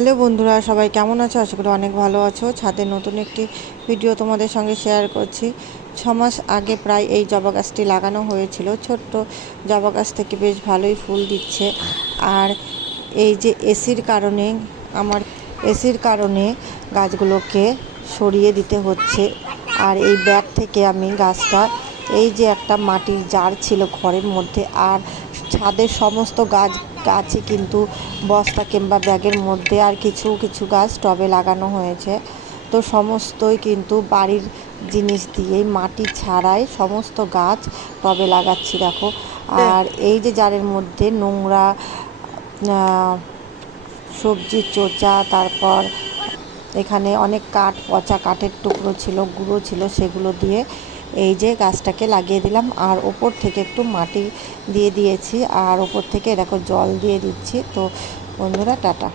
Hello বন্ধুরা, সবাই কেমন আছো? আশা করি অনেক ভালো আছো। ছাদে নতুন একটি ভিডিও তোমাদের সঙ্গে শেয়ার করছি। 6 মাস আগে প্রায় এই জবা গাছটি লাগানো হয়েছিল। ছোট্ট জবা গাছ থেকে বেশ ভালোই ফুল দিচ্ছে। আর এই যে এসির কারণে গাছগুলোকে সরিয়ে দিতে হচ্ছে। আর এই ব্যাগ থেকে আমি গাছটা, এই যে একটা মাটির জার ছিল ঘরের মধ্যে, আর ছাদের সমস্ত গাছই কিন্তু বস্তা কিংবা ব্যাগের মধ্যে, আর কিছু কিছু গাছ টবে লাগানো হয়েছে। তো সমস্তই কিন্তু বাড়ির জিনিস দিয়েই, মাটি ছাড়াই সমস্ত গাছ টবে লাগাচ্ছি দেখো। আর এই যে জারের মধ্যে নোংরা সবজির চোচা, তারপর এখানে অনেক পচা কাঠের টুকরো ছিল, গুঁড়ো ছিল, সেগুলো দিয়ে এই যে গাছটাকে লাগিয়ে দিলাম। আর ওপর থেকে একটু মাটি দিয়ে দিয়েছি, আর ওপর থেকে দেখো জল দিয়ে দিচ্ছি। তো বন্ধুরা, টাটা।